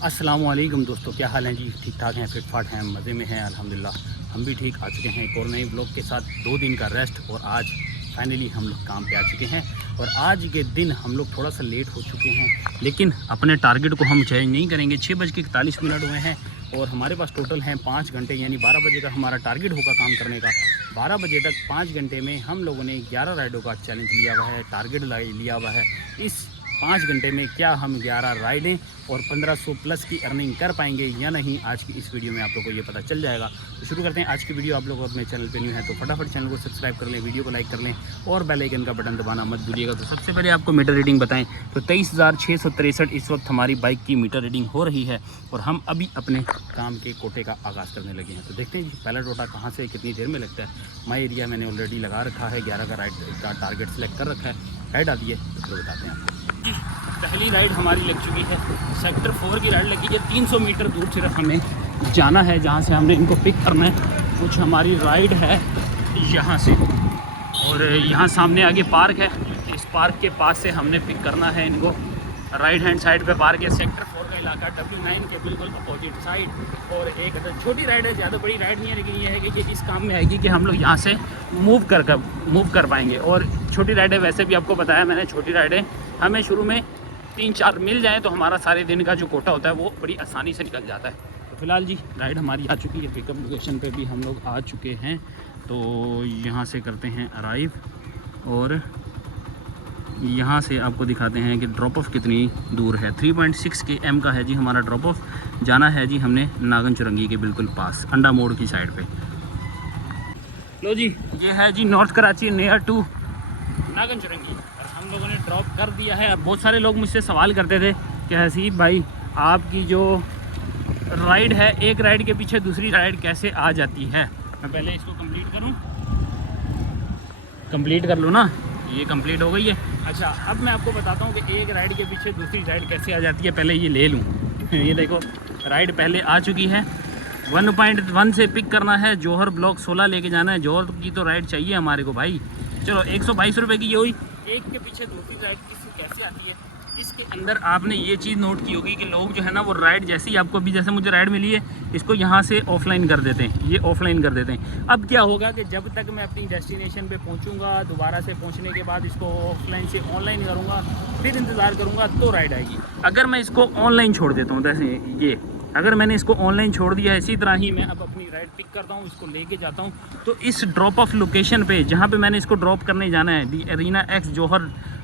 अस्सलाम वालेकुम दोस्तों, क्या हाल है जी? ठीक ठाक हैं, फिट फाट हैं, मज़े में हैं अल्हम्दुलिल्लाह। हम भी ठीक आ चुके हैं एक और नए ब्लॉग के साथ। 2 दिन का रेस्ट और आज फाइनली हम लोग काम पे आ चुके हैं। और आज के दिन हम लोग थोड़ा सा लेट हो चुके हैं, लेकिन अपने टारगेट को हम चेंज नहीं करेंगे। 6:41 हुए हैं और हमारे पास टोटल हैं 5 घंटे, यानी 12 बजे का हमारा टारगेट होगा काम करने का। 12 बजे तक 5 घंटे में हम लोगों ने 11 राइडों का चैलेंज लिया हुआ है, टारगेट लिया हुआ है। इस 5 घंटे में क्या हम 11 राइडें और 1500 प्लस की अर्निंग कर पाएंगे या नहीं, आज की इस वीडियो में आप लोगों को ये पता चल जाएगा। तो शुरू करते हैं आज की वीडियो। आप लोग अपने चैनल पे न्यू है तो फटाफट चैनल को सब्सक्राइब कर लें, वीडियो को लाइक कर लें और बेल आइकन का बटन दबाना मत भूलिएगा। तो सबसे पहले आपको मीटर रीडिंग बताएं तो 23,663 इस वक्त हमारी बाइक की मीटर रीडिंग हो रही है और हम अभी अपने काम के कोटे का आगाज़ करने लगे हैं। तो देखते हैं जी पहला टोटा कहाँ से कितनी देर में लगता है। माई एरिया मैंने ऑलरेडी लगा रखा है, 11 का राइड का टारगेट सेलेक्ट कर रखा है। राइड आती है तो फिर बताते हैं आपको जी। पहली राइड हमारी लग चुकी है, सेक्टर 4 की राइड लगी है। 300 मीटर दूर सिर्फ हमें जाना है, जहाँ से हमने इनको पिक करना है। कुछ हमारी राइड है यहाँ से और यहाँ सामने आगे पार्क है, इस पार्क के पास से हमने पिक करना है इनको। राइट हैंड साइड पे पार्क है, सेक्टर 4 का इलाका, W9 के बिल्कुल अपोजिट साइड। और एक छोटी राइड है, ज़्यादा बड़ी राइड नहीं है, लेकिन ये है कि ये इस काम में आएगी कि हम लोग यहाँ से मूव कर पाएंगे। और छोटी राइड है, वैसे भी आपको बताया मैंने, छोटी राइड है। हमें शुरू में 3-4 मिल जाएँ तो हमारा सारे दिन का जो कोटा होता है वो बड़ी आसानी से निकल जाता है। तो फिलहाल जी राइड हमारी आ चुकी है, पिकअप लोकेशन पे भी हम लोग आ चुके हैं। तो यहाँ से करते हैं अराइव और यहाँ से आपको दिखाते हैं कि ड्रॉप ऑफ कितनी दूर है। 3.6 km का है जी हमारा ड्रॉप ऑफ। जाना है जी हमने नागन चुरंगी के बिल्कुल पास, अंडा मोड़ की साइड पे। लो जी, ये है जी north Karachi near to Nagan Chowrangi और हम लोगों ने ड्रॉप कर दिया है। अब बहुत सारे लोग मुझसे सवाल करते थे कि हसीब भाई आपकी जो राइड है, एक राइड के पीछे दूसरी राइड कैसे आ जाती है। मैं पहले इसको कंप्लीट कर लूँ ना, ये कंप्लीट हो गई है। अच्छा, अब मैं आपको बताता हूँ कि एक राइड के पीछे दूसरी राइड कैसे आ जाती है। पहले ये ले लूँ ये देखो राइड पहले आ चुकी है। 1.1 से पिक करना है, जौहर ब्लॉक 16 लेके जाना है। जौहर की तो राइड चाहिए हमारे को भाई। चलो 122 रुपये की ये हुई। एक के पीछे दूसरी राइड कैसे आती है, इसके अंदर आपने ये चीज़ नोट की होगी कि लोग जो है ना वो राइड जैसे ही आपको अभी जैसे मुझे राइड मिली है, इसको यहाँ से ऑफलाइन कर देते हैं, ये ऑफलाइन कर देते हैं। अब क्या होगा कि जब तक मैं अपनी डेस्टिनेशन पे पहुँचूँगा, दोबारा से पहुँचने के बाद इसको ऑफलाइन से ऑनलाइन करूँगा, फिर इंतज़ार करूँगा तो राइड आएगी। अगर मैं इसको ऑनलाइन छोड़ देता हूँ, जैसे ये अगर मैंने इसको ऑनलाइन छोड़ दिया, इसी तरह ही मैं अब अपनी राइड पिक करता हूँ, इसको लेके जाता हूँ। तो इस ड्रॉप ऑफ लोकेशन पे जहाँ पे मैंने इसको ड्रॉप करने जाना है, दी एरिना एक्स जौहर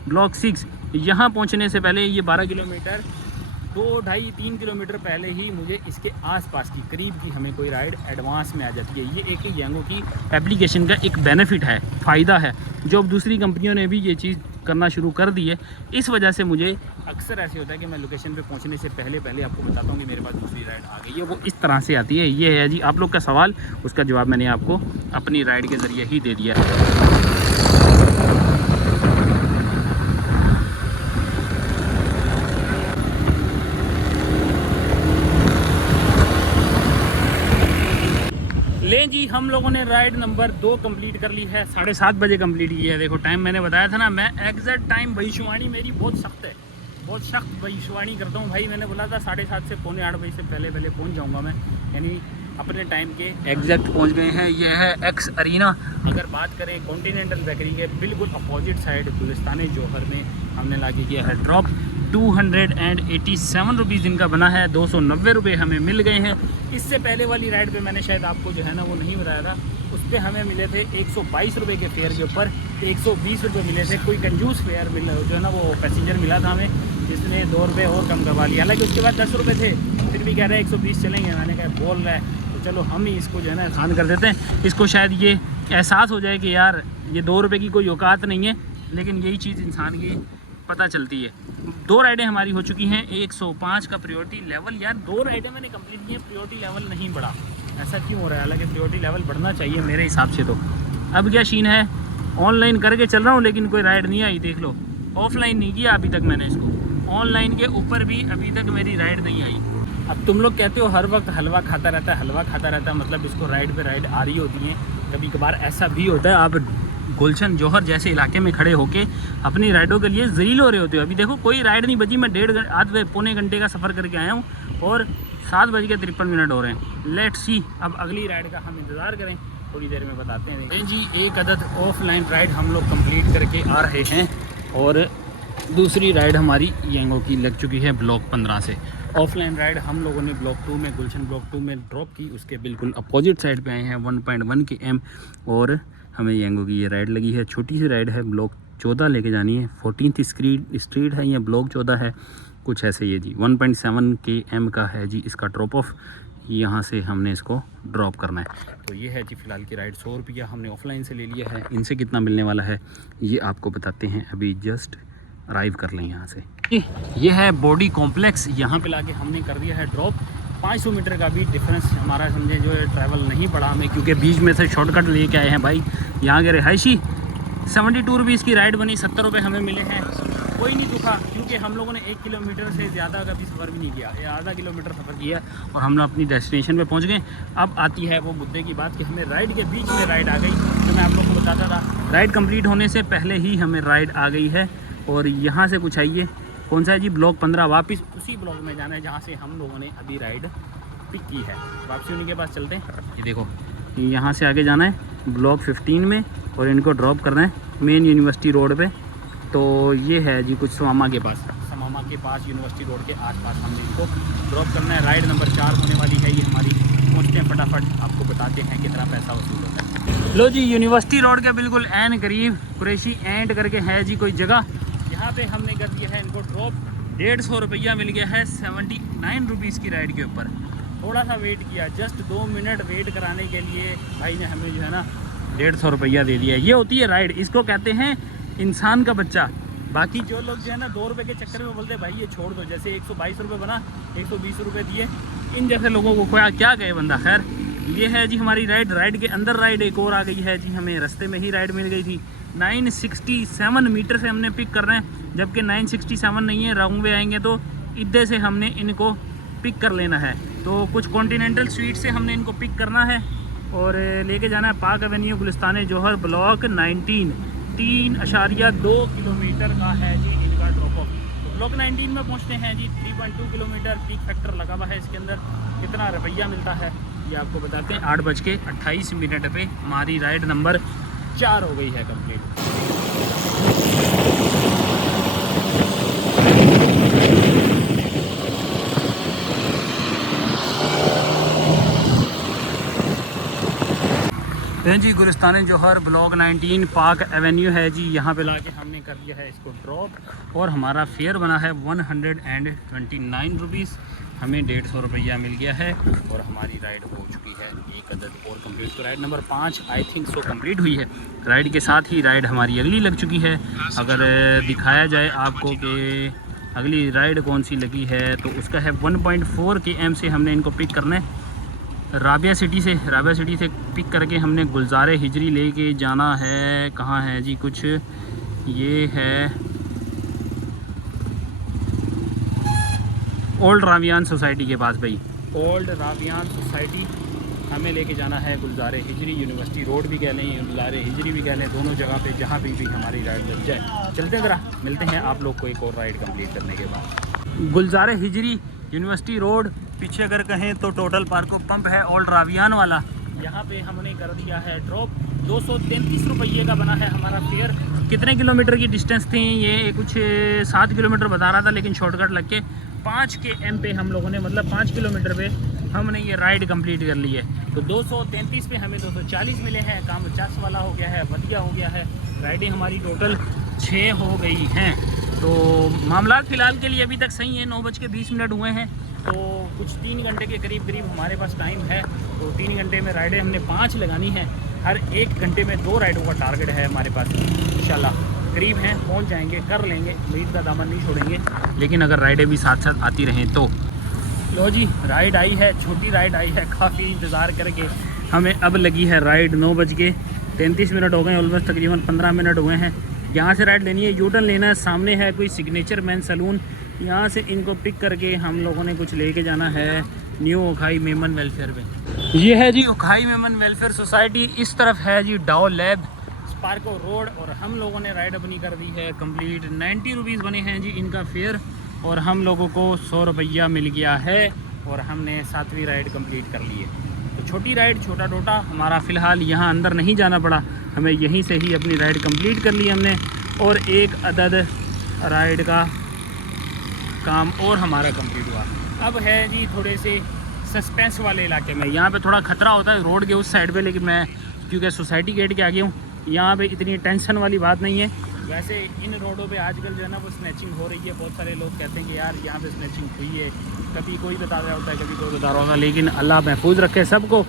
ब्लॉक 6, यहाँ पहुँचने से पहले ये 12 किलोमीटर 2-2.5-3 किलोमीटर पहले ही मुझे इसके आसपास की करीब की हमें कोई राइड एडवांस में आ जाती है। ये एक यांगो की एप्लीकेशन का एक बेनिफिट है, फ़ायदा है, जो अब दूसरी कंपनियों ने भी ये चीज़ करना शुरू कर दी है। इस वजह से मुझे अक्सर ऐसे होता है कि मैं लोकेशन पे पहुंचने से पहले आपको बताता हूँ कि मेरे पास दूसरी राइड आ गई है। वो इस तरह से आती है। ये है जी आप लोग का सवाल, उसका जवाब मैंने आपको अपनी राइड के ज़रिए ही दे दिया है। लें जी, हम लोगों ने राइड नंबर 2 कंप्लीट कर ली है। 7:30 बजे कंप्लीट की है। देखो टाइम मैंने बताया था ना, मैं एग्जैक्ट टाइम भविष्यवाणी मेरी बहुत सख्त है, बहुत सख्त भविष्यवाणी करता हूँ भाई। मैंने बोला था 7:30 से 7:45 बजे से पहले पहुँच जाऊँगा मैं, यानी अपने टाइम के एग्जैक्ट पहुँच गए हैं। ये है एक्स अरीना। अगर बात करें कॉन्टीनेंटल बेकरी के बिल्कुल अपोजिट साइड गुलिस्तान जौहर में हमने लाके किया है ड्रॉप। 287 रुपीज़ इनका बना है, 290 रुपये हमें मिल गए हैं। इससे पहले वाली राइड पे मैंने शायद आपको जो है ना वो नहीं बताया था, उस पर हमें मिले थे 122 रुपये के फेयर के ऊपर 120 रुपये मिले थे। कोई कंजूस फेयर मिला जो है ना, वो पैसेंजर मिला था हमें, जिसने 2 रुपये और कम करवा लिया। हालांकि उसके बाद 10 रुपये थे, फिर भी कह रहे हैं 120 चलेंगे। मैंने कहा बोल रहा है तो चलो हम ही इसको जो है ना आसान कर देते हैं। इसको शायद ये एहसास हो जाए कि यार ये 2 रुपये की कोई औकात नहीं है, लेकिन यही चीज़ इंसान की पता चलती है। 2 राइडें हमारी हो चुकी हैं। 105 का प्रायोरिटी लेवल, यार 2 राइडें मैंने कंप्लीट की हैं, प्रायोरिटी लेवल नहीं बढ़ा। ऐसा क्यों हो रहा है? हालांकि प्रायोरिटी लेवल बढ़ना चाहिए मेरे हिसाब से। तो अब क्या सीन है, ऑनलाइन करके चल रहा हूँ लेकिन कोई राइड नहीं आई। देख लो, ऑफलाइन नहीं किया अभी तक मैंने इसको, ऑनलाइन के ऊपर भी अभी तक मेरी राइड नहीं आई। अब तुम लोग कहते हो हर वक्त हलवा खाता रहता है, हलवा खाता रहता है, मतलब इसको राइड पे राइड आ रही होती हैं। कभी कभार ऐसा भी होता है आप गुलशन जौहर जैसे इलाके में खड़े होके अपनी राइडों के लिए जलील हो रहे होते हो। अभी देखो कोई राइड नहीं बची, मैं आधे पौने घंटे का सफ़र करके आया हूँ और 7:53 हो रहे हैं। लेट्स सी, अब अगली राइड का हम इंतज़ार करें, थोड़ी देर में बताते हैं जी। एक अदद ऑफलाइन राइड हम लोग कंप्लीट करके आ रहे हैं और दूसरी राइड हमारी यांगो की लग चुकी है ब्लॉक 15 से। ऑफलाइन राइड हम लोगों ने ब्लॉक 2 में, गुलशन ब्लॉक 2 में ड्रॉप की, उसके बिल्कुल अपोजिट साइड पे आए हैं 1.1 km और हमें यांगो की ये राइड लगी है। छोटी सी राइड है, ब्लॉक 14 लेके जानी है। 14th स्ट्रीट है या ब्लॉक 14 है, कुछ ऐसे ही है जी। 1.7 km का है जी इसका ड्रॉप ऑफ, यहाँ से हमने इसको ड्रॉप करना है। तो ये है जी फ़िलहाल की राइड। 100 रुपया हमने ऑफलाइन से ले लिया है। इनसे कितना मिलने वाला है ये आपको बताते हैं, अभी जस्ट अराइव कर लें यहाँ से। ये है बॉडी कॉम्प्लेक्स, यहाँ पे लाके हमने कर दिया है ड्रॉप। 500 मीटर का भी डिफरेंस हमारा समझे जो है ट्रैवल नहीं पड़ा हमें, क्योंकि बीच में से शॉर्टकट लेके आए हैं भाई। यहाँ के रिहायशी 72 रुपीज़ की राइड बनी, 70 रुपये हमें मिले हैं। कोई नहीं दुखा, क्योंकि हम लोगों ने 1 किलोमीटर से ज़्यादा का भी सफ़र भी नहीं किया, आधा किलोमीटर सफ़र किया और हम लोग अपनी डेस्टिनेशन पे पहुंच गए। अब आती है वो मुद्दे की बात कि हमें राइड के बीच में राइड आ गई। तो मैं आप लोगों को बताता था, राइड कंप्लीट होने से पहले ही हमें राइड आ गई है और यहाँ से कुछ आइए, कौन सा है जी, ब्लॉक 15। वापस उसी ब्लॉक में जाना है जहाँ से हम लोगों ने अभी राइड पिक की है। वापसी उन्हीं के पास चलते हैं। ये देखो, यहाँ से आगे जाना है ब्लॉक 15 में और इनको ड्रॉप करना है मेन यूनिवर्सिटी रोड पे। तो ये है जी कुछ समामा के पास यूनिवर्सिटी रोड के आसपास हमने इनको ड्रॉप करना है। राइड नंबर 4 होने वाली है ये हमारी। पहुँचते हैं फटाफट, आपको बताते हैं कितना पैसा वसूल होता है। लो जी, यूनिवर्सिटी रोड के बिल्कुल एन करीब कुरैशी एंड करके है जी कोई जगह, यहाँ पे हमने कर दिया है इनको ड्रॉप। 150 रुपया मिल गया है 79 रुपीज़ की राइड के ऊपर। थोड़ा सा वेट किया, जस्ट 2 मिनट वेट कराने के लिए भाई ने हमें जो है ना 150 रुपया दे दिया। ये होती है राइड, इसको कहते हैं इंसान का बच्चा। बाकी जो लोग जो है ना 2 रुपये के चक्कर में बोलते हैं भाई ये छोड़ दो, जैसे 122 रुपये बना 120 रुपये दिए, इन जैसे लोगों को क्या कहे बंदा। खैर, ये है जी हमारी राइड के अंदर राइड एक और आ गई है जी, हमें रास्ते में ही राइड मिल गई थी। 967 मीटर से हमने पिक करना है, जबकि 967 नहीं है, रॉन्ग वे आएंगे तो इधर से हमने इनको पिक कर लेना है। तो कुछ कॉन्टिनेंटल स्वीट से हमने इनको पिक करना है और लेके जाना है पार्क एवेन्यू गुलिस्तान जौहर ब्लॉक 19। 3.2 किलोमीटर का है जी इनका ड्रॉप ऑफ। तो ब्लॉक 19 में पहुंचते हैं जी। 3.2 किलोमीटर पीक फैक्टर लगा हुआ है इसके अंदर। कितना रुपया मिलता है ये आपको बताते हैं। 8:28 पे हमारी राइड नंबर 4 हो गई है कंप्लीट। जी गुलिस्तान जौहर ब्लॉक 19 पार्क एवेन्यू है जी, यहाँ पे लाके हमने कर दिया है इसको ड्रॉप और हमारा फेयर बना है 129 रुपीज़। हमें 150 रुपया मिल गया है और हमारी राइड हो चुकी है एक अदद और कंप्लीट। तो ride number 5 I think so complete हुई है। राइड के साथ ही राइड हमारी अगली लग चुकी है। अगर दिखाया जाए आपको कि अगली राइड कौन सी लगी है तो उसका है 1.4 km से हमने इनको पिक करना है राबिया सिटी से पिक करके हमने गुलजार हिजरी लेके जाना है। कहाँ है जी, कुछ ये है ओल्ड रावियान सोसाइटी के पास भाई। ओल्ड रावियान सोसाइटी हमें लेके जाना है गुलजार हिजरी, यूनिवर्सिटी रोड भी कह लें, गुलजार हिजरी भी कह लें, दोनों जगह पे जहाँ भी हमारी राइड लग जाए। चलते हैं ज़रा, मिलते हैं आप लोग को एक और राइड कंप्लीट करने के बाद। गुलजार हिजरी यूनिवर्सिटी रोड, पीछे अगर कहें तो टोटल पार्को पंप है ओल्ड रावियान वाला, यहाँ पे हमने कर दिया है ड्रॉप। 233 रुपये का बना है हमारा फेयर। कितने किलोमीटर की डिस्टेंस थी ये, कुछ 7 किलोमीटर बता रहा था, लेकिन शॉर्टकट लग के 5 km पे हम लोगों ने, मतलब 5 किलोमीटर पे हमने ये राइड कंप्लीट कर ली है। तो 233 पे हमें 240 मिले हैं। काम 50 वाला हो गया है, बढ़िया हो गया है। राइडें हमारी टोटल 6 हो गई हैं। तो मामला फ़िलहाल के लिए अभी तक सही है। 9:20 हुए हैं, तो कुछ 3 घंटे के करीब हमारे पास टाइम है। तो 3 घंटे में राइडें हमने 5 लगानी है। हर 1 घंटे में 2 राइडों का टारगेट है हमारे पास। इंशाल्लाह करीब हैं, पहुंच जाएंगे, कर लेंगे, उम्मीद का दामन नहीं छोड़ेंगे। लेकिन अगर राइडें भी साथ साथ आती रहें तो। लो जी, राइड आई है, छोटी राइड आई है, काफ़ी इंतज़ार करके हमें अब लगी है राइड। 9:33 हो गए, ऑलमोस्ट तकरीबन 15 मिनट हुए हैं। यहाँ से राइड लेनी है, यू टर्न लेना है, सामने है कोई सिग्नेचर मैन सैलून, यहाँ से इनको पिक करके हम लोगों ने कुछ लेके जाना है न्यू ओखाई मेमन वेलफेयर पे। ये है जी ओखाई मेमन वेलफेयर सोसाइटी। इस तरफ है जी डाओ लैब पार्को रोड। और हम लोगों ने राइड अपनी कर दी है कंप्लीट। 90 रुपीज़ बने हैं जी इनका फेयर और हम लोगों को 100 रुपया मिल गया है और हमने 7वीं राइड कंप्लीट कर ली है। तो छोटी राइड, छोटा टोटा हमारा फ़िलहाल यहाँ अंदर नहीं जाना पड़ा, हमें यहीं से ही अपनी राइड कंप्लीट कर ली हमने। और एक अदद राइड का काम और हमारा कंप्लीट हुआ। अब है जी थोड़े से सस्पेंस वाले इलाके में। यहाँ पे थोड़ा ख़तरा होता है रोड के उस साइड पे, लेकिन मैं क्योंकि सोसाइटी गेट के आगे हूँ, यहाँ पे इतनी टेंशन वाली बात नहीं है। वैसे इन रोडों पे आजकल जो है ना वो स्नैचिंग हो रही है। बहुत सारे लोग कहते हैं कि यार यहाँ पे स्नैचिंग हुई है, कभी कोई बता रहा होता है, कभी कोई बता रहा होता है, लेकिन अल्लाह महफूज रखे सबको।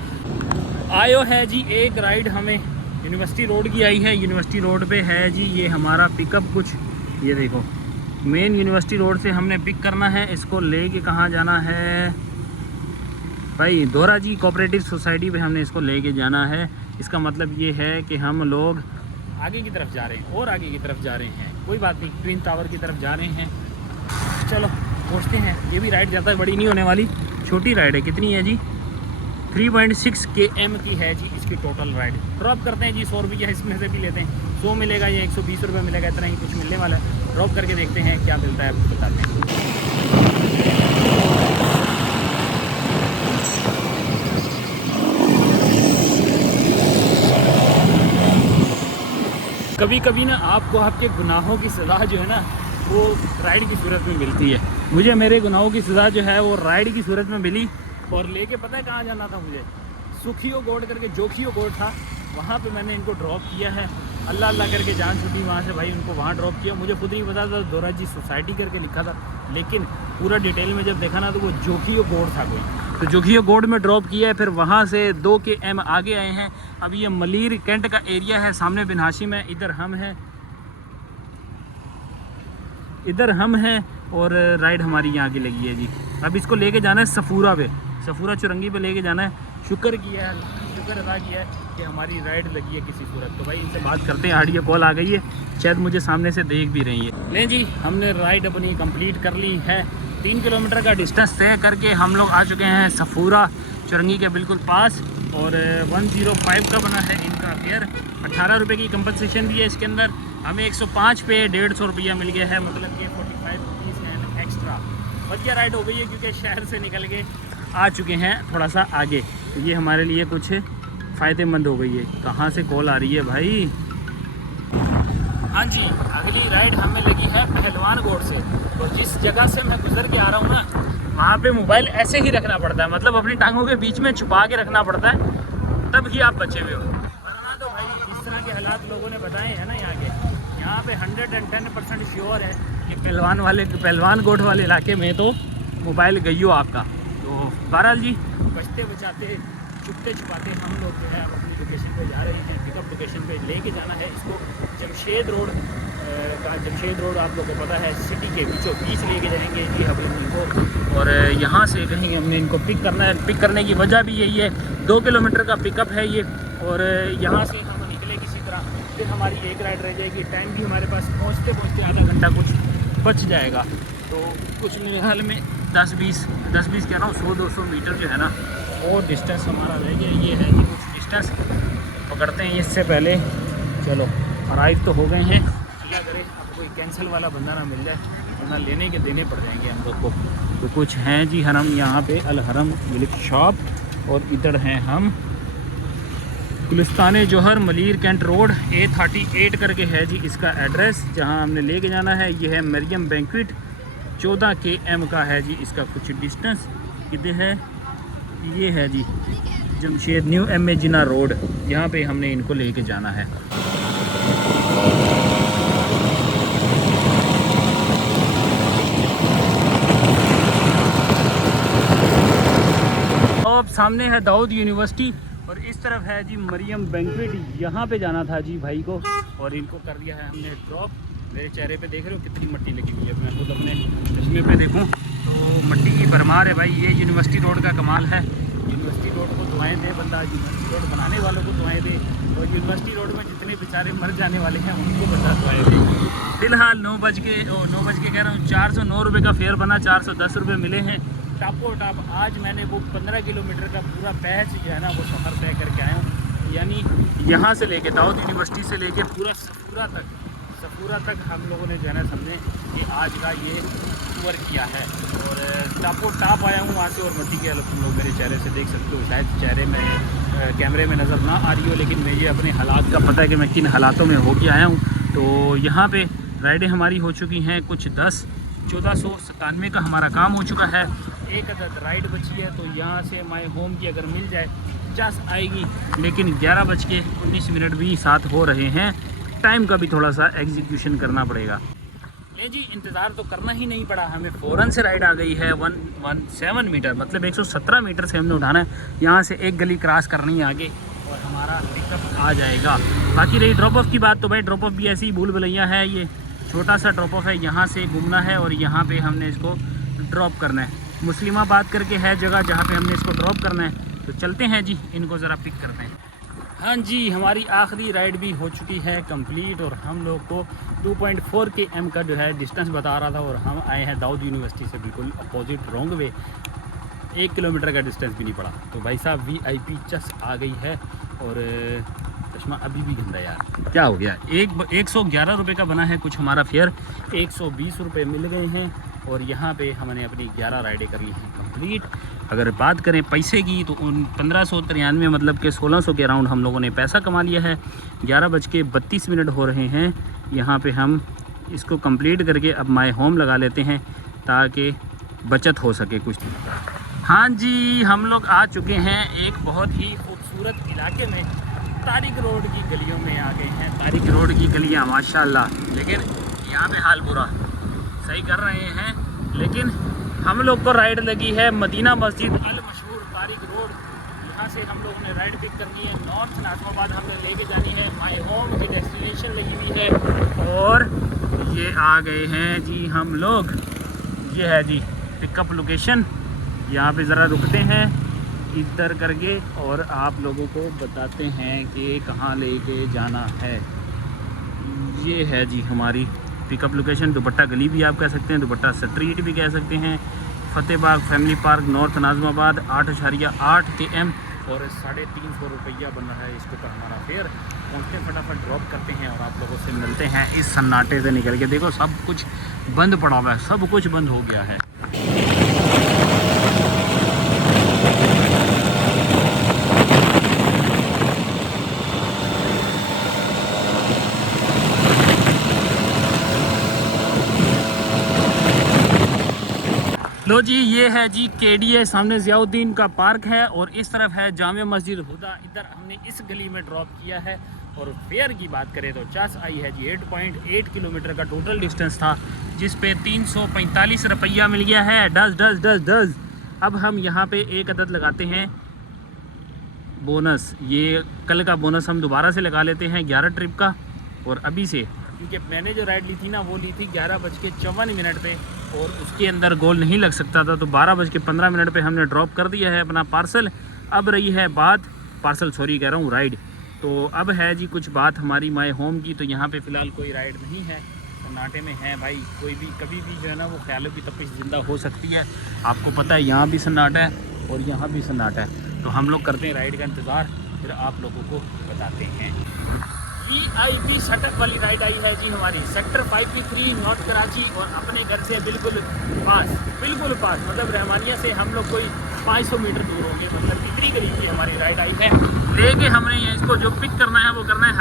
आयो है जी एक राइड हमें यूनिवर्सिटी रोड की आई है। यूनिवर्सिटी रोड पे है जी ये हमारा पिकअप। कुछ ये देखो, मेन यूनिवर्सिटी रोड से हमने पिक करना है। इसको लेके कहाँ जाना है भाई? दोरा जी कोऑपरेटिव सोसाइटी पे हमने इसको लेके जाना है। इसका मतलब ये है कि हम लोग आगे की तरफ जा रहे हैं और आगे की तरफ जा रहे हैं। कोई बात नहीं, ट्विन टावर की तरफ जा रहे हैं। चलो पहुँचते हैं। ये भी राइड ज़्यादा बड़ी नहीं होने वाली, छोटी राइड है। कितनी है जी? 3.6 km की है जी इसकी टोटल राइड। ड्रॉप करते हैं जी 100 रुपया इसमें से भी लेते हैं। 100 मिलेगा या 120 रुपये मिलेगा, इतना ही कुछ मिलने वाला है। ड्रॉप करके देखते हैं क्या मिलता है, आपको बताते हैं। कभी कभी ना आपको आपके गुनाहों की सज़ा जो है ना वो राइड की सूरत में मिलती है। मुझे मेरे गुनाहों की सज़ा जो है वो राइड की सूरत में मिली। और लेके पता है कहाँ जाना था मुझे? सुखियो गोड करके जोखियो गोड था, वहाँ पे मैंने इनको ड्रॉप किया है। अल्लाह अल्लाह करके जान छुट्टी वहाँ से भाई, उनको वहाँ ड्रॉप किया। मुझे खुद नहीं पता था दोरा जी सोसाइटी करके लिखा था, लेकिन पूरा डिटेल में जब देखा ना तो वो जोखियो गोड था कोई। तो जोखियो गोड में ड्रॉप किया है। फिर वहाँ से 2 km आगे आए हैं। अब ये मलीर कैंट का एरिया है, सामने बिन हाशिम है, इधर हम हैं और राइड हमारी यहाँ की लगी है जी। अब इसको लेके जाना है सफूरा पे, सफूरा चुरंगी पे लेके जाना है। शुक्र किया है, शुक्र अदा किया है कि हमारी राइड लगी है किसी सूरत। तो भाई इनसे बात करते हैं। आडियो कॉल आ गई है, शायद मुझे सामने से देख भी रही है। नहीं जी, हमने राइड अपनी कंप्लीट कर ली है। 3 किलोमीटर का डिस्टेंस तय करके हम लोग आ चुके हैं सफूरा चुरंगी के बिल्कुल पास। और 105 का बना है इनका फेयर। 18 रुपये की कंपनसेशन भी है इसके अंदर। हमें 105 पे 150 रुपया मिल गया है, मतलब कि 45 रुपीज़ है एक्स्ट्रा। बढ़िया राइड हो गई है क्योंकि शहर से निकल के आ चुके हैं थोड़ा सा आगे, तो ये हमारे लिए कुछ फ़ायदेमंद हो गई है। कहाँ से कॉल आ रही है भाई? हाँ जी, अगली राइड हमें लगी है पहलवान गोड से। और जिस जगह से मैं गुजर के आ रहा हूँ ना, वहाँ पे मोबाइल ऐसे ही रखना पड़ता है, मतलब अपनी टांगों के बीच में छुपा के रखना पड़ता है, तब ही आप बचे हुए हो। वरना तो भाई इस तरह के हालात लोगों ने बताए हैं ना यहाँ पे 110% श्योर है कि पहलवान गोड वाले इलाके में तो मोबाइल गई हो आपका। तो बहरहाल जी, बचते बचाते छुपते छुपाते हम लोग जो है अपनी लोकेशन पे जा रहे हैं। पिकअप लोकेशन पे लेके जाना है इसको। जमशेद रोड आप लोगों को पता है, सिटी के बीचों बीच लेके जाएंगे जी हम इनको। और यहाँ से कहेंगे हमने इनको पिक करना है। पिक करने की वजह भी यही है, 2 किलोमीटर का पिकअप है ये। और यहाँ से हम निकले किसी तरह, फिर हमारी एक राइड रह जाएगी। टाइम भी हमारे पास पहुँचते आधा घंटा कुछ बच जाएगा। तो कुछ मेरे हाल में 10-20 कह रहा हूँ, 100-200 मीटर जो है ना वो डिस्टेंस हमारा रह गया। ये है कि कुछ डिस्टेंस पकड़ते हैं इससे पहले। चलो अराइव तो हो गए हैं। अल्लाह करे अब कोई कैंसिल वाला बंदा ना मिल जाए, वरना लेने के देने पड़ जाएंगे हम लोग को। तो कुछ हैं जी हरम, यहाँ पे अल हरम मिल्क शॉप। और इधर हैं हम गुलिस्तान जोहर मलीर कैंट रोड, A38 करके है जी इसका एड्रेस, जहाँ हमने लेके जाना है। ये है मरियम बैंक्वेट, 14 km का है जी इसका कुछ डिस्टेंस। कितने है? ये है जी जमशेद न्यू MA जिना रोड, यहाँ पे हमने इनको लेके जाना है। अब सामने है दाऊद यूनिवर्सिटी और इस तरफ है जी मरियम बैंक्वेट। यहाँ पे जाना था जी भाई को और इनको कर दिया है हमने ड्रॉप। मेरे चेहरे पे देख रहे हो कितनी मट्टी लगी हुई है, मैं खुद अपने चश्मे पे देखूँ तो मट्टी की भरमार है भाई। ये यूनिवर्सिटी रोड का कमाल है। यूनिवर्सिटी रोड को दुआएं दे बंदा, यूनिवर्सिटी रोड बनाने वालों को दुआएं दे, और यूनिवर्सिटी रोड में जितने बेचारे मर जाने वाले हैं उनको बंदा दुआएं दे। फिलहाल 9 बज के कह रहा हूँ, 409 रुपये का फेयर बना, 410 रुपये मिले हैं टापो टाप। आज मैंने वो 15 किलोमीटर का पूरा पैच जो है ना वो सफ़र तय करके आया हूँ। यानी यहाँ से लेके दाऊद यूनिवर्सिटी से लेके पूरा सफूरा तक हम लोगों ने जो है ना समझे कि आज का ये टूर किया है। और टॉप आया हूँ वहाँ से, और मस्ती के तुम लोग मेरे चेहरे से देख सकते हो, शायद चेहरे में कैमरे में नज़र ना आ रही हो, लेकिन मुझे अपने हालात का पता है कि मैं किन हालातों में होके आया हूँ। तो यहाँ पे राइडें हमारी हो चुकी हैं कुछ 1497 का हमारा काम हो चुका है। एक अदद राइड बची है, तो यहाँ से माय होम की अगर मिल जाए 50 आएगी, लेकिन 11:19 भी साथ हो रहे हैं। टाइम का भी थोड़ा सा एग्जीक्यूशन करना पड़ेगा। ले जी, इंतज़ार तो करना ही नहीं पड़ा, हमें फ़ौरन से राइड आ गई है 117 मीटर, मतलब 117 मीटर से हमने उठाना है। यहाँ से एक गली क्रॉस करनी है आगे और हमारा पिकअप आ जाएगा। बाकी रही ड्रॉप ऑफ की बात, तो भाई ड्रॉप ऑफ भी ऐसी ही भूल भुलैया है। ये छोटा सा ड्रॉप ऑफ है, यहाँ से घूमना है और यहाँ पे हमने इसको ड्रॉप करना है। मुस्लिमाबाद करके है जगह जहाँ पे हमने इसको ड्रॉप करना है। तो चलते हैं जी, इनको ज़रा पिक करते हैं। हाँ जी, हमारी आखिरी राइड भी हो चुकी है कंप्लीट, और हम लोग को 2.4 km का जो है डिस्टेंस बता रहा था, और हम आए हैं दाऊद यूनिवर्सिटी से बिल्कुल अपोजिट रॉन्ग वे। 1 किलोमीटर का डिस्टेंस भी नहीं पड़ा। तो भाई साहब VIP चस आ गई है, और चश्मा अभी भी गंदा यार, क्या हो गया। 111 रुपये का बना है कुछ हमारा फेयर, 120 रुपये मिल गए हैं, और यहाँ पे हमने अपनी 11 राइडें कर ली हैं कंप्लीट। अगर बात करें पैसे की, तो उन 1593 मतलब कि 1600 के अराउंड हम लोगों ने पैसा कमा लिया है। 11:32 हो रहे हैं। यहाँ पे हम इसको कंप्लीट करके अब माय होम लगा लेते हैं ताकि बचत हो सके कुछ। हाँ जी, हम लोग आ चुके हैं एक बहुत ही खूबसूरत इलाके में। तारिक रोड की गलियों में आ गए हैं। तारिक रोड की गलियाँ माशाल्लाह, लेकिन यहाँ पे हाल बुरा। सही कर रहे हैं, लेकिन हम लोग को राइड लगी है मदीना मस्जिद अल मशहूर तारिक रोड। यहाँ से हम लोगों ने राइड पिक करनी है। नॉर्थ नाज़िमाबाद हमने लेके जानी है। माय होम की डेस्टिनेशन लगी हुई है, और ये आ गए हैं जी हम लोग। ये है जी पिकअप लोकेशन। यहाँ पे ज़रा रुकते हैं इधर करके, और आप लोगों को बताते हैं कि कहाँ लेके जाना है। ये है जी हमारी पिकअप लोकेशन। दुपट्टा गली भी आप कह सकते हैं, दुपट्टा स्ट्रीट भी कह सकते हैं। Fatehbagh family park, north Nazimabad, 8.8 km, और 350 रुपया बन रहा है इसके ऊपर हमारा फेयर। पहुँचते फटाफट ड्रॉप करते हैं और आप लोगों से मिलते हैं इस सन्नाटे से निकल के। देखो सब कुछ बंद पड़ा हुआ है, सब कुछ बंद हो गया है। लो जी, ये है जी KDA, सामने ज़ियाउद्दीन का पार्क है, और इस तरफ है जामिया मस्जिद हुदा। इधर हमने इस गली में ड्रॉप किया है। और फेयर की बात करें तो 50 आई है जी। 8.8 किलोमीटर का टोटल डिस्टेंस था, जिस पे 345 रुपया मिल गया है। डज। अब हम यहाँ पे एक अदद लगाते हैं बोनस। ये कल का बोनस हम दोबारा से लगा लेते हैं 11 ट्रिप का, और अभी से, क्योंकि मैंने जो राइड ली थी ना, वो ली थी 11:54 पे, और उसके अंदर गोल नहीं लग सकता था। तो 12:15 पे हमने ड्रॉप कर दिया है अपना पार्सल। अब रही है बात, पार्सल सॉरी कह रहा हूँ, राइड। तो अब है जी कुछ बात हमारी माय होम की। तो यहाँ पे फ़िलहाल कोई राइड नहीं है, सन्नाटे में है भाई। कोई भी कभी भी जो है ना वो ख्यालों की तपिश ज़िंदा हो सकती है। आपको पता है यहाँ भी सन्नाटा है और यहाँ भी सन्नाटा है। तो हम लोग करते हैं राइड का इंतज़ार, फिर आप लोगों को बताते हैं। VIP सेटअप वाली राइड आई है जी हमारी, सेक्टर 5P3 नॉर्थ कराची, और अपने घर से बिल्कुल पास, मतलब रहमानिया से हम लोग कोई 500 मीटर दूर होंगे, मतलब इतनी करीब की हमारी राइड आई है। लेके हमने ये इसको जो पिक करना है वो करना है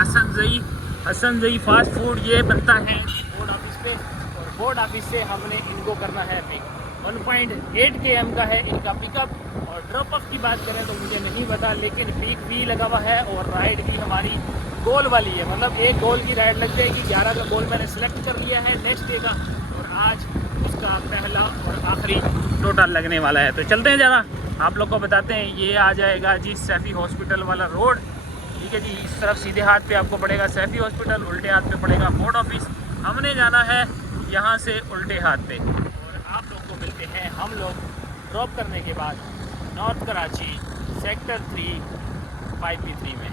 हसन जई फास्ट फूड। ये बनता है बोर्ड ऑफिस पे, और बोर्ड ऑफिस से हमने इनको करना है पिक। 1.8 km का है इनका पिकअप। और ड्रॉप ऑफ की बात करें तो मुझे नहीं पता, लेकिन पिक भी लगा हुआ है, और राइड भी हमारी गोल वाली है। मतलब एक गोल की राइड लग जाएगी। 11 का गोल मैंने सेलेक्ट कर लिया है नेक्स्ट डे का, और आज उसका पहला और आखिरी टोटल लगने वाला है। तो चलते हैं ज़रा, आप लोग को बताते हैं। ये आ जाएगा जी सैफ़ी हॉस्पिटल वाला रोड, ठीक है जी। इस तरफ सीधे हाथ पे आपको पड़ेगा सैफ़ी हॉस्पिटल, उल्टे हाथ पे पड़ेगा बोर्ड ऑफिस। हमने जाना है यहाँ से उल्टे हाथ पे, और आप लोग को मिलते हैं हम लोग ड्रॉप करने के बाद नॉर्थ कराची सेक्टर 3 5P3 में।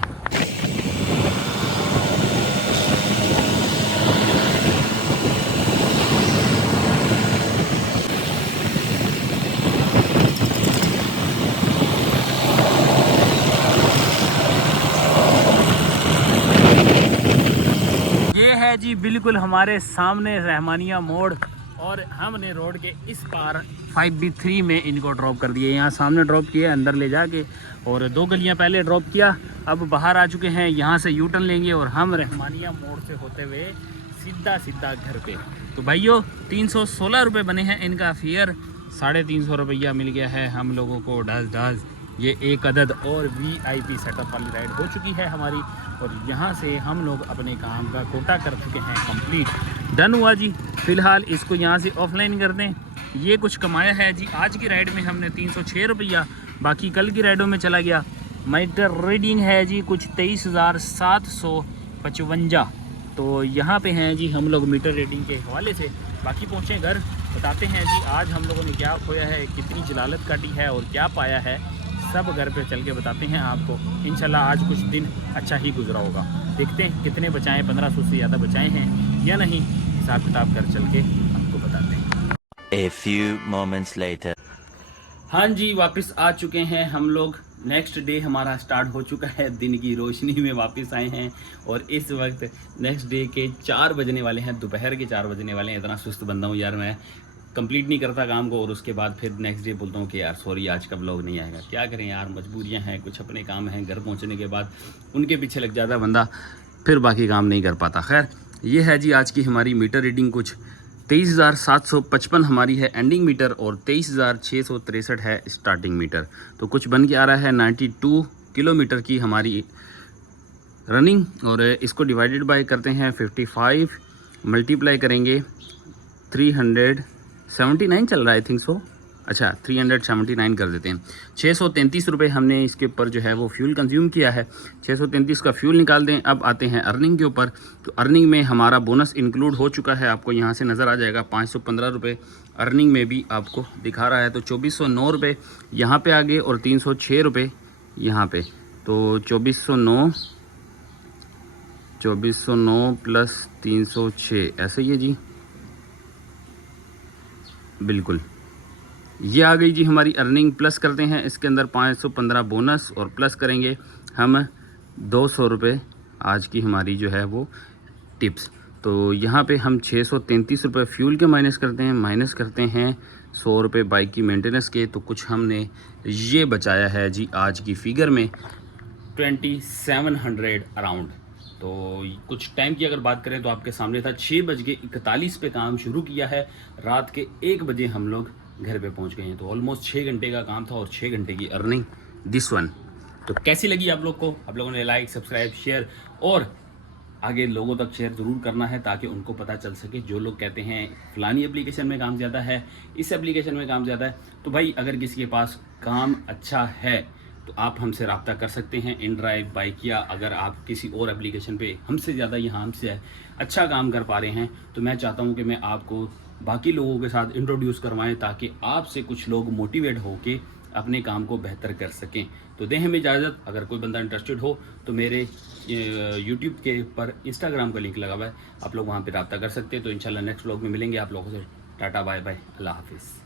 है जी बिल्कुल हमारे सामने रहमानिया मोड़, और हमने रोड के इस पार 5B3 में इनको ड्रॉप कर दिए। यहाँ सामने ड्रॉप किया अंदर ले जाके, और 2 गलियाँ पहले ड्रॉप किया, अब बाहर आ चुके हैं। यहाँ से यू टर्न लेंगे और हम रहमानिया मोड़ से होते हुए सीधा सीधा घर पे। तो भाइयों 316 रुपये बने हैं इनका फेयर, 350 रुपया मिल गया है हम लोगों को ढाज। ये एक अदद और VIP सेटअप वाली राइड हो चुकी है हमारी, और यहाँ से हम लोग अपने काम का कोटा कर चुके हैं कंप्लीट। डन हुआ जी। फ़िलहाल इसको यहाँ से ऑफलाइन कर दें। ये कुछ कमाया है जी आज की राइड में हमने 306 रुपया, बाकी कल की राइडों में चला गया। मीटर रीडिंग है जी कुछ 23,755। तो यहाँ पे हैं जी हम लोग मीटर रीडिंग के हवाले से। बाकी पहुँचे घर, बताते हैं जी आज हम लोगों ने क्या खोया है, कितनी जलालत काटी है और क्या पाया है, सब घर पे चल के बताते हैं आपको। इंशाल्लाह आज कुछ दिन अच्छा ही गुजरा होगा। देखते हैं कितने बचाएं, 1500 से ज़्यादा बचाए हैं या नहीं, हिसाब किताब कर चल के आपको बताते हैं। A few moments later. हाँ जी, वापस आ चुके हैं हम लोग। नेक्स्ट डे हमारा स्टार्ट हो चुका है, दिन की रोशनी में वापस आए हैं, और इस वक्त नेक्स्ट डे के 4 बजने वाले हैं, दोपहर के 4 बजने वाले हैं। इतना सुस्त बंदा हूँ यार मैं, कंप्लीट नहीं करता काम को और उसके बाद फिर नेक्स्ट डे बोलता हूँ कि यार सॉरी आज का व्लॉग नहीं आएगा। क्या करें यार, मजबूरियाँ हैं, कुछ अपने काम हैं। घर पहुँचने के बाद उनके पीछे लग जाता बंदा, फिर बाकी काम नहीं कर पाता। खैर ये है जी आज की हमारी मीटर रीडिंग, कुछ 23,755 हमारी है एंडिंग मीटर और 23,663 है स्टार्टिंग मीटर। तो कुछ बन के आ रहा है 92 किलोमीटर की हमारी रनिंग, और इसको डिवाइडेड बाय करते हैं 55, मल्टीप्लाई करेंगे 379 चल रहा है आई थिंक सो। अच्छा 379 कर देते हैं। 633 रुपये हमने इसके ऊपर जो है वो फ्यूल कंज्यूम किया है। 633 का फ्यूल निकाल दें। अब आते हैं अर्निंग के ऊपर। तो अर्निंग में हमारा बोनस इंक्लूड हो चुका है, आपको यहाँ से नज़र आ जाएगा। 515 रुपये अर्निंग में भी आपको दिखा रहा है। तो 2409 रुपये यहाँ पे आ गए और 306 रुपये यहाँ पे। तो 2409 प्लस 306 ऐसे ही है जी, बिल्कुल ये आ गई जी हमारी अर्निंग। प्लस करते हैं इसके अंदर 515 बोनस और प्लस करेंगे हम 200 रुपये आज की हमारी जो है वो टिप्स। तो यहाँ पे हम 633 रुपये फ्यूल के माइनस करते हैं, माइनस करते हैं 100 रुपये बाइक की मेंटेनेंस के। तो कुछ हमने ये बचाया है जी आज की फ़िगर में 2700 अराउंड। तो कुछ टाइम की अगर बात करें तो आपके सामने था 6:41 पे काम शुरू किया है, रात के 1 बजे हम लोग घर पे पहुंच गए हैं। तो ऑलमोस्ट 6 घंटे का काम था और 6 घंटे की अर्निंग दिस वन। तो कैसी लगी आप लोग को? आप लोगों ने लाइक, सब्सक्राइब, शेयर और आगे लोगों तक शेयर ज़रूर करना है ताकि उनको पता चल सके। जो लोग कहते हैं फ़लानी एप्लीकेशन में काम ज़्यादा है, इस एप्लीकेशन में काम ज़्यादा है, तो भाई अगर किसी के पास काम अच्छा है तो आप हमसे रब्ता कर सकते हैं। InDrive, बाइकिया, अगर आप किसी और एप्लीकेशन पे हमसे ज़्यादा यहाँ हमसे अच्छा काम कर पा रहे हैं तो मैं चाहता हूँ कि मैं आपको बाकी लोगों के साथ इंट्रोड्यूस करवाएं ताकि आपसे कुछ लोग मोटिवेट होके अपने काम को बेहतर कर सकें। तो दें हमें इजाज़त। अगर कोई बंदा इंटरेस्टेड हो तो मेरे यूट्यूब के ऊपर इंस्टाग्राम का लिंक लगा हुआ है, आप लोग वहाँ पे रब्ता कर सकते हैं। तो इंशाल्लाह नेक्स्ट व्लॉग में मिलेंगे आप लोगों से। टाटा बाय बाय, अल्लाह हाफिज़।